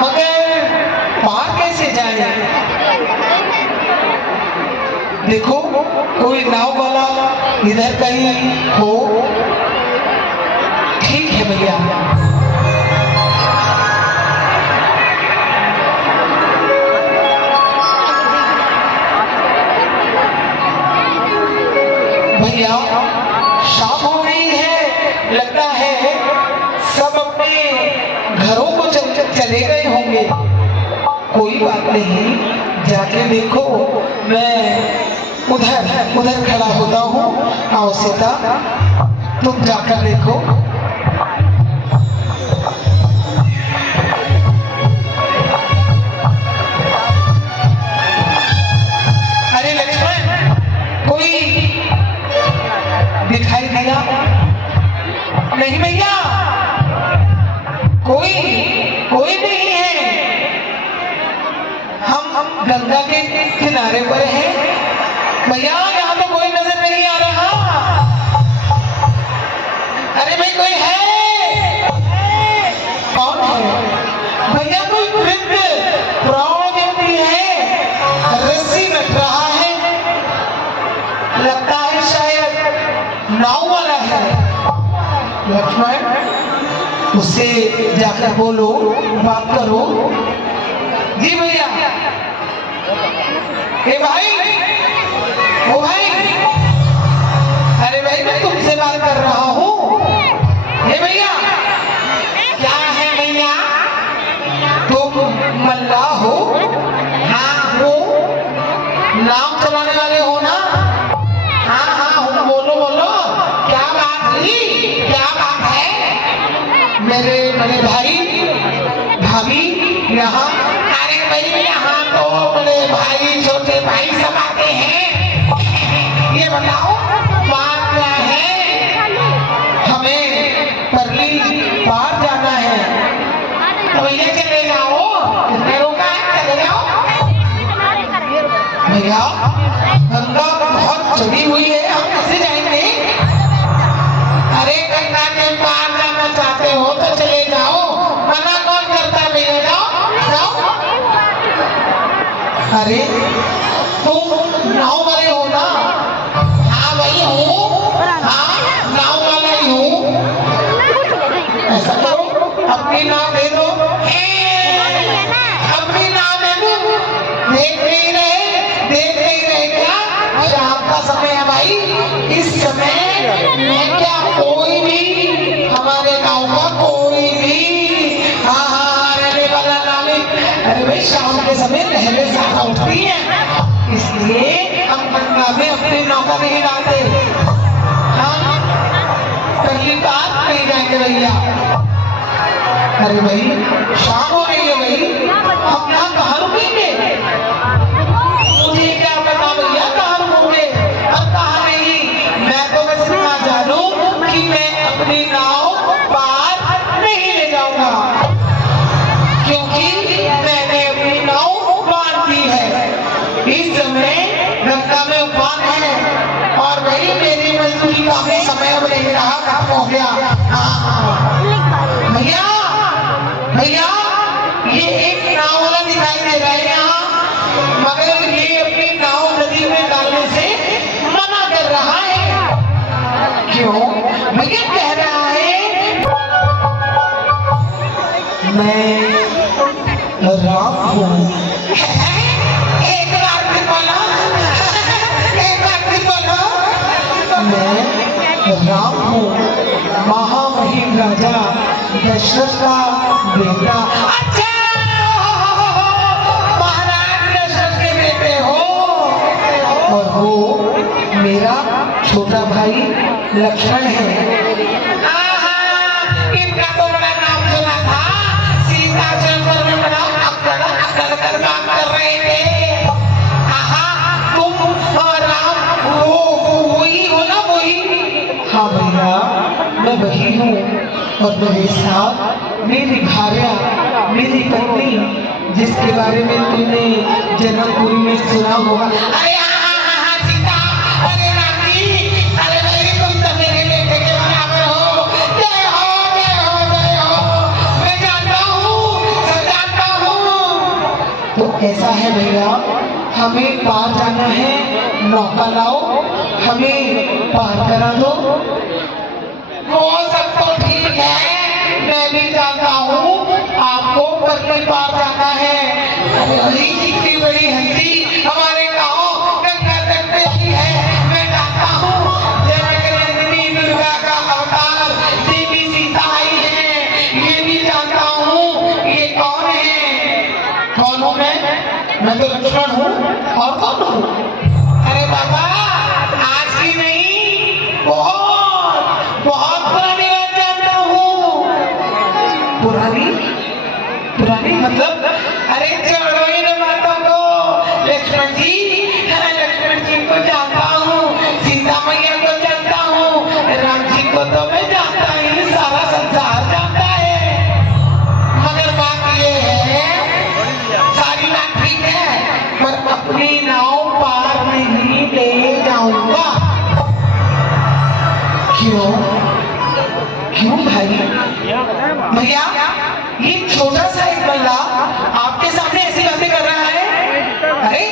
मगर पार कैसे जाए? देखो कोई नाव वाला इधर कहीं हो। ठीक है भैया, भैया शाम हो गई है, लगता है सब अपने घरों को चले गए होंगे। कोई बात नहीं, जाके देखो, मैं उधर खड़ा होता हूँ। आओ सीता, तुम जाकर देखो। अरे लक्ष्मण, कोई दिखाई दिया? नहीं भैया, कोई नहीं है। हम गंगा के किनारे पर हैं भैया, यहाँ तो कोई नजर नहीं आ रहा। अरे भाई कोई है? कौन है भैया? कोई वृद्ध प्रौढ़ व्यक्ति है, रस्सी रख रहा है, लगता है शायद नाव वाला है। लक्ष्मण, उससे जाकर बोलो, बात करो। जी भैया। ए भाई, ओ भाई, अरे भाई मैं तुमसे बात कर रहा हूँ। ये भैया, क्या है भैया? तुम मल्लाह हो? हाँ हो। नाव चलाने वाले हो ना? हाँ हाँ हो। बोलो बोलो, क्या बात हुई? क्या बात है? मेरे बड़े भाई भाभी यहाँ? अरे भाई यहाँ तो बड़े भाई छोटे भाई सब आते हैं। ये बताओ बात क्या है? हमें परली पार जाना है। तो भैया चले जाओ, कितने रोका है? चले जाओ भैया, गंगा बहुत चढ़ी हुई है, हम कैसे जाएंगे? अरे गंगा के पार जाना चाहते हो तो चले जाओ, मना कौन करता भैया? जाओ। अरे तुम नाव वाले हो ना? हाँ भाई हूँ, हाँ नाव वाला ही हूँ। ऐसा करो, अपनी नाव दे दो। अपनी नाव दे दो। देख नहीं रहे क्या? शाम का समय है भाई, इस समय मैं क्या, कोई भी हमारे गांव का कोई भी हाँ रहने वाला नाले। अरे भाई शाम के समय लहरें ज्यादा उठती हैं, इसलिए हम गंगा में अपनी नौका नहीं डालते। हम पहली बात नहीं जाएंगे भैया। अरे भाई शाम हो रही है भाई, हम यहाँ कहाँ रुकेंगे? मुझे क्या पता भैया कहाँ रुकोगे और कहाँ नहीं। मैं तो बस इतना जानूं कि मैं अपनी नाव पार नहीं ले जाऊंगा, क्योंकि मैंने अपनी नाव बांध दी है। इस समय गंगा में उफान है और भाई मेरी मजदूरी का भी समय अब नहीं रहा, खत्म हो गया। भैया भैया, ये एक नाव वाला दिखाई दे रहा है यहाँ, मगर ये अपनी नाव नदी में डालने से मना कर रहा है। क्यों? भैया कह रहा है मैं राम हूँ। एक बार फिर बोलो, एक बार फिर बोलो। मैं राम हूँ, महामहिम राजा दशरथ का बेटा। अच्छा, महाराज दशरथ के बेटे हो और वो मेरा छोटा भाई लक्ष्मण है। इनका तो बड़ा नाम सुना था, सीता स्वयंवर में बड़ा अक्कड़ काम कर रहे थे। तुम और राम वही हो ना? वही? हाँ भैया, मैं वही हूँ और मेरे साथ मेरी भार्या, मेरी पत्नी, जिसके बारे में तुमने जनकपुरी में सुना होगा। अरे हाँ सीता, अरे राम जी, अरे भाई तुम तो मेरे बेटे के बराबर हो। जय हो जय हो जय हो। मैं जानता हूँ ऐसा है भैया, हमें पार जाना है, नौका लाओ, हमें पार करा दो। वो सब तो ठीक है, मैं भी जानता हूँ आपको करके पार जाना है। अरे कितनी बड़ी हंसी हमारे गाँव गंगा तट पे ही है, मैं जानता हूँ। जगदम्बा दुर्गा का अवतार देवी सीता आई है, ये भी जानता हूँ। ये कौन है? कौन हूँ मैं तो लक्ष्मण हूँ। और कौन हूँ? अरे बाबा, आज की नहीं, बहुत बहुत पुरानी बात जानता हूँ। पुरानी पुरानी मतलब? अरे छोड़ो इन बातों को लक्ष्मण जी। लक्ष्मण जी को जानता हूँ, सीता मैया को जानता हूँ, राम जी को तो मैं जानता ही, सारा संसार जानता है। मगर बात ये है, सारी बात ठीक है, पर अपनी नाव पार नहीं ले जाऊंगा। क्यों क्यों भाई? भैया, ये छोटा सा एक बल्ला आपके सामने ऐसी बातें कर रहा है। अरे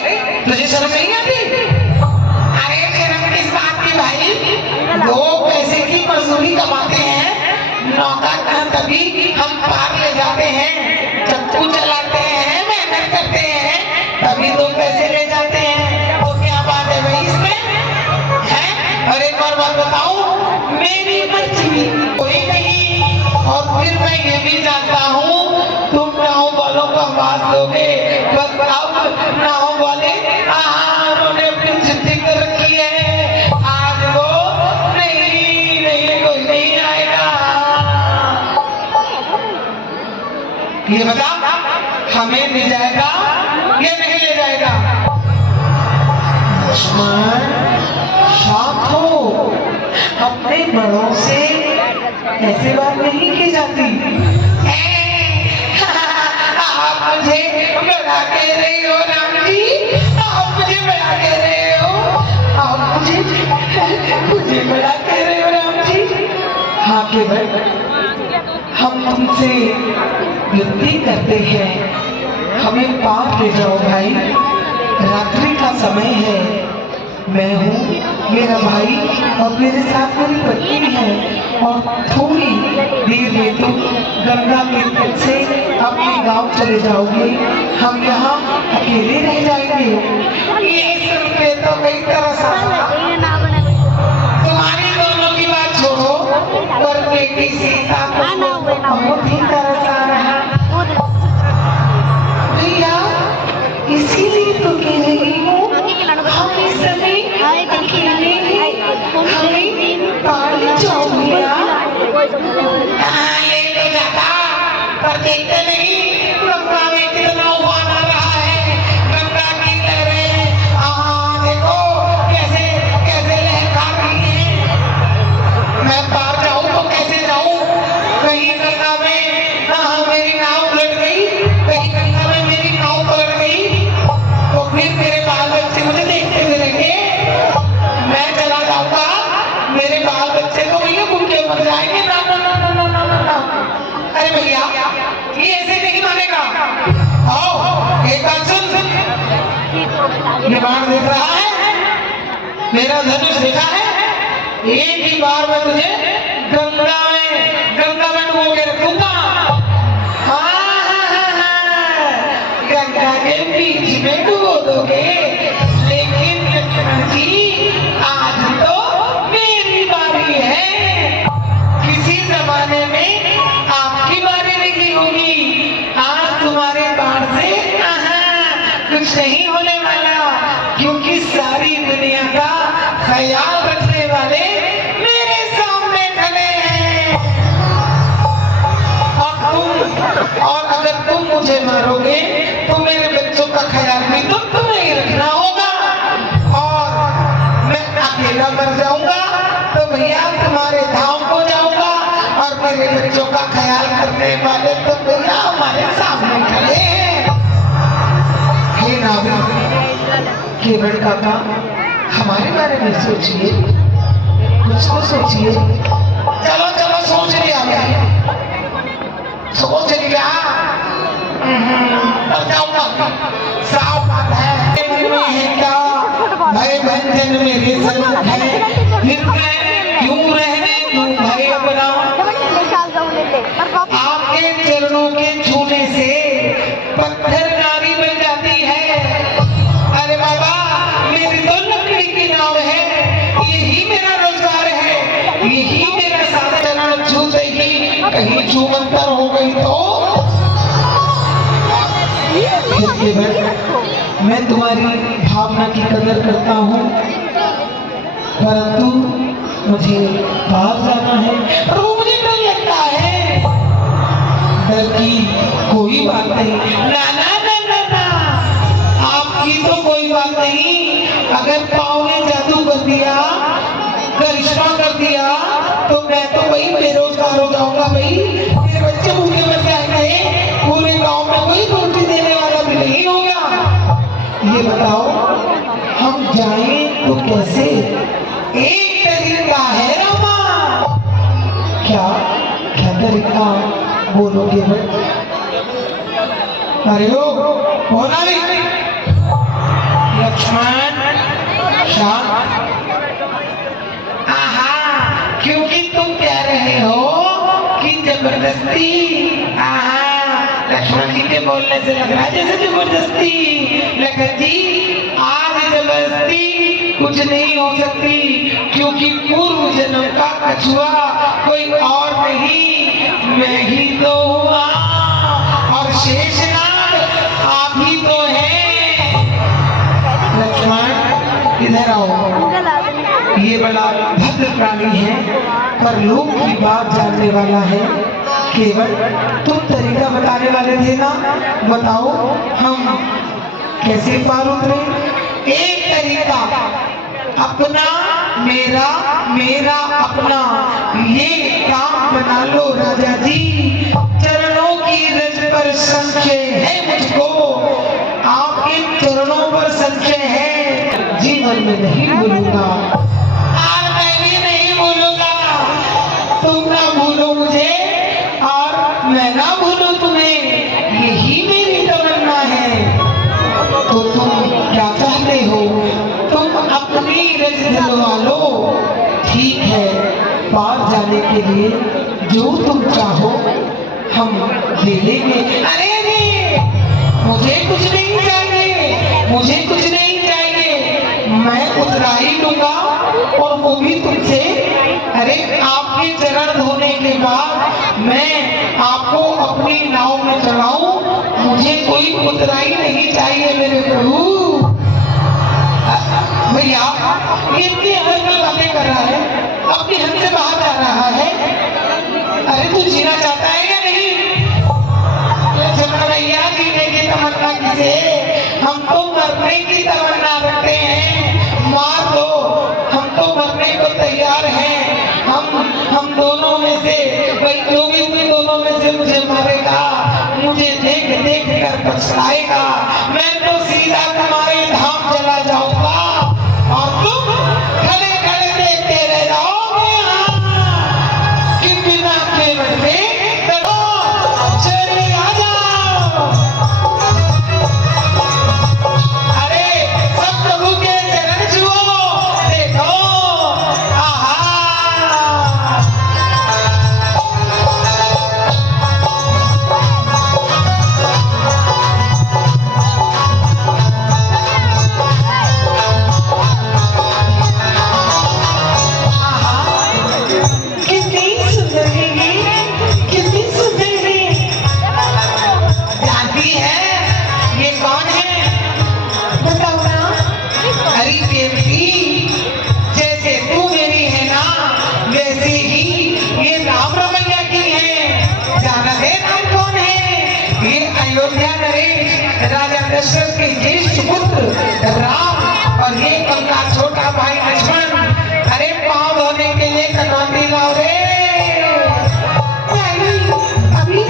तुझे शर्म नहीं आती? अरे शर्म किस बात की भाई? 2 पैसे की मजदूरी कमाते हैं, नौका तभी हम पार ले जाते हैं, चप्पू चलाते हैं, मेहनत करते हैं, तभी 2 पैसे ले जाते हैं। तो क्या बात है भाई इसमें? है? और एक और बात बताऊं, मेरी मर्जी कोई नहीं। और फिर मैं ये भी जानता हूँ, तुम नाव वालों का आवाज दोगे, पर अब नाव वाले उन्होंने अपनी जिद्दी कर रखी है। आज वो नहीं नहीं कोई नहीं आएगा। ये बता, हमें ले जाएगा या नहीं ले जाएगा? लक्ष्मण, शांत हो, अपने बड़ों से ऐसी बात नहीं की जाती। आप मुझे बड़ा कह रहे हो राम जी, आप मुझे बड़ा कह रहे हो, आप मुझे बड़ा कह रहे हो राम जी। हाँ केवल हम तुमसे विनती करते हैं, हमें पार ले जाओ भाई, रात्रि का समय है। मैं हूँ, मेरा भाई और मेरे साथ मेरी पत्नी है, और थोड़ी देर में तुम गंगा के तट से अपने गांव चले जाओगे, हम यहाँ अकेले रह जाएंगे। ये सुन के तो कई तरह से तुम्हारी दोनों की बात छोड़ो, पर बेटी सीता को बहुत ही तरस आ रहा। भैया, इसीलिए तो कह रही हूँ, हम इस समय अकेले हमें पार ले जाओ भैया। ले तो जाता, पर देखते नहीं गंगा में कितना उफान आ रहा है, गंगा की लहरें देखो कैसे कैसे लहरा रही है। मैं पार जाऊं तो कैसे जाऊं? कहीं गंगा में मेरी नाव उलट गई, कहीं गंगा में मेरी नाव पलट गई, तो फिर मेरे बाल बच्चे मुझे देखते हुए रहेंगे। मैं चला जाऊंगा, मेरे बाल बच्चे तो भैया भूखे मर जाएंगे। ना ना ना ना ना ना ना। अरे भैया, ये ऐसे नहीं मानेगा। आओ एक बात सुन, ये बाण देख रहा है, मेरा धनुष देखा है, एक ही बार में तुझे गंगा में डुबो के रखूंगा। गंगा के बीच में डुबो दोगे, लेकिन लक्ष्मण जी आज तो मेरी बारी है। किसी जमाने में आपकी बारी नहीं होगी, आज तुम्हारे बाण से कुछ नहीं होने वाला, क्योंकि सारी दुनिया का ख्याल रखने वाले मेरे सामने खड़े हैं। और अगर तुम मुझे मारोगे तो मेरे बच्चों का ख्याल भी तुम्हें ही रखना होगा, और मैं अकेला मर जाऊंगा तो भैया तुम्हारे धाम को जाऊंगा, और मेरे बच्चों का ख्याल करने वाले तो भैया हमारे सामने खड़े हैं। हे नाविक केवल काका, हमारे बारे में सोचिए, कुछ तो सोचिए। चलो चलो सोच लिया मैं, सोच लिया, जाऊंगा है क्या भय भंजन मेरे संग है, फिर मैं क्यों रहने दूं भय अपना। आपके चरणों के छूने से पत्थर नारी बन जाती है। अरे बाबा मेरी तो लकड़ी की नाव है, यही मेरा रोजगार है, यही मेरा साथ चरण छूते ही कहीं छूमंतर हो गई तो मैं तुम्हारी भावना की कदर करता हूँ, परंतु मुझे बाहर जाना है और वो मुझे डर लगता है। डर की कोई बात नहीं, ना ना ना ना ना, आपकी तो कोई बात नहीं। अगर पाँव ने जादू कर दिया, करिश्मा कर दिया, तो मैं तो भाई बेरोजगार हो जाऊंगा। भाई मेरे बच्चे भूखे मर जाएंगे, पूरे गांव में कोई रोटी देने वाला भी नहीं होगा। ये बताओ हम जाएं तो कैसे? एक तरीका है रामा। क्या क्या तरीका बोलोगे? अरे ओ बोला नहीं लक्ष्मण शांत। आहा क्योंकि तुम कह रहे हो कि जबरदस्ती। आहा लक्ष्मण जी के बोलने से लग रहा है जैसे जबरदस्ती। लखन जी आज जबरदस्ती कुछ नहीं हो सकती, क्योंकि पूर्व जन्म का कछुआ कोई और नहीं मैं ही तो हुआ, और शेषनाग आप ही तो हैं। लक्ष्मण इधर आओ। ये बड़ा भद्र प्राणी है, पर लोग की बात जानने वाला है। केवल तुम तरीका बताने वाले थे ना, बताओ हम कैसे पार उतरे? एक तरीका अपना मेरा मेरा अपना, ये काम बना लो राजा जी। चरणों की रज पर संशय है मुझको, आपके चरणों पर संशय है, जीवन में नहीं भूलूंगा। और मैं भी नहीं भूलूंगा, तुम ना भूलो मुझे और मैं ना भूलूं तुम्हें, यही मेरी तमन्ना है। तो तुम क्या चाहते हो? तुम अपनी रज दिलवा लो, ठीक है। पार जाने के लिए जो तुम चाहो हम दे देंगे। अरे अरे मुझे कुछ नहीं चाहिए, मुझे कुछ नहीं चाहिए, मैं उतरा ही लूंगा, और वो भी तुमसे। अरे आपके चरण धोने के बाद मैं आपको अपनी नाव में चढ़ाऊं, मुझे कोई उतराई नहीं चाहिए मेरे प्रभु। भैया इतनी अलग बातें कर रहा है, अपनी हद से बाहर जा रहा है। अरे तू जीना चाहता है या नहीं? भैया जीने की तमन्ना किसे, हम तो मरने की तमन्ना रखते हैं। मार दो, हम तो मरने को तैयार हैं। हम दोनों में से भाई जो भी तुम दोनों में से मुझे मारेगा, मुझे देख देख कर पछताएगा। मैं तो सीधा तुम्हारे धाम चला जाऊंगा और तुम खड़े खड़े देखते रह जाओगे। कि बिना केवल चले आ जाओ। अरे सब प्रभु के चरण छुओ, देखो आहा। राजा दशरथ के ज्येष्ठ पुत्र राम और ये उनका छोटा भाई लक्ष्मण। अरे पाँव धोने के लिए कटौती लाओ रे। अभी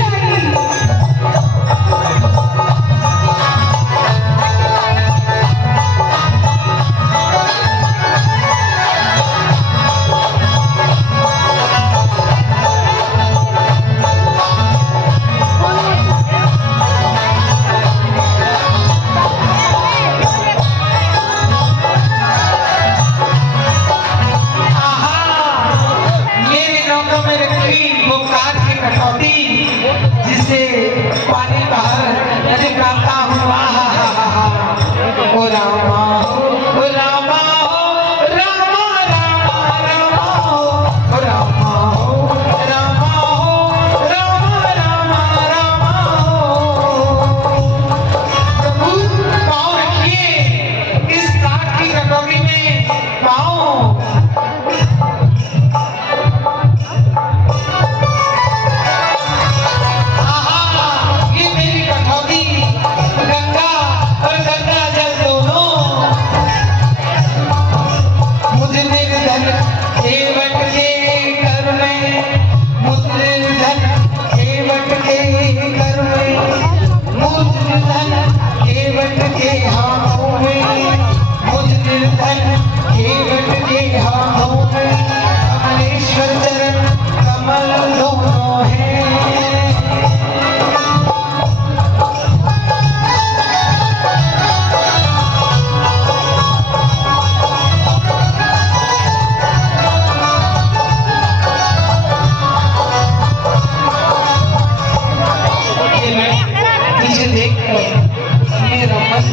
देखकर मेरा मन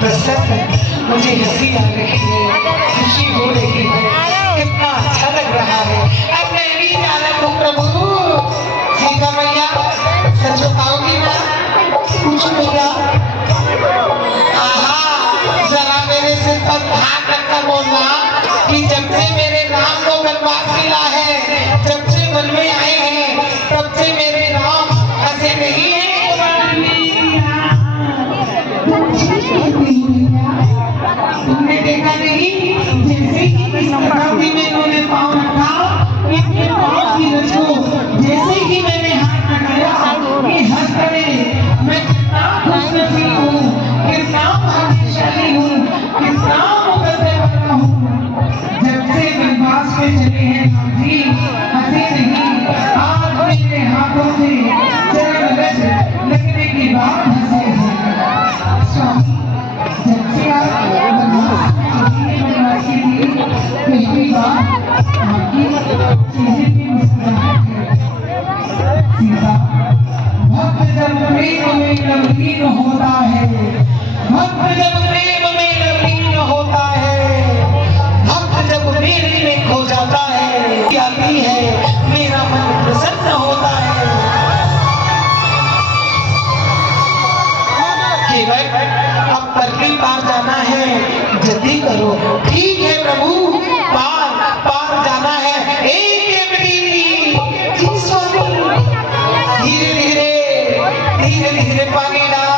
प्रसन्न है, मुझे हंसी आ रही है, खुशी हो रही है, कितना अच्छा लग रहा है। अब मैं भी जाना हूँ प्रभु। सीता मैया सच बताओगी ना? पूछो भैया। जरा मेरे सिर पर हाथ रखकर बोलना कि जब से मेरे राम को वनवास मिला है, जब से वन में आए हैं, तब से मेरे राम हंसे नहीं है। तुमने देखा नहीं, जैसे ही इस कटौती में इन्होंने पाँव रखा, इनके पाँव की रस को जैसे ही मैंने हाथ लगाया, ये हंस पड़े। मैं कितना खुशनसीब हूँ, कितना भाग्यशाली हूँ, कितना मुकद्दर वाला हूँ। जब से वनवास में चले हैं राम जी, हंसे नहीं। आज मेरे हाथों से जरा गलत लगने के बाद हंसे हैं। स्वामी, जब से आप वनवास में वनवास के लिए पहली बार आपकी चेहरे पे मुस्कुराहट है। सीता, भक्त जब प्रेम में लवलीन होता है, भक्त जब प्रेम में लवलीन होता है, भक्त जब मेरे में खो जाता है, आती है मेरा मन प्रसन्न होता है। केवल अब परली पार जाना है, जल्दी करो। ठीक है प्रभु, पार जाना है। धीरे धीरे पानी डाल।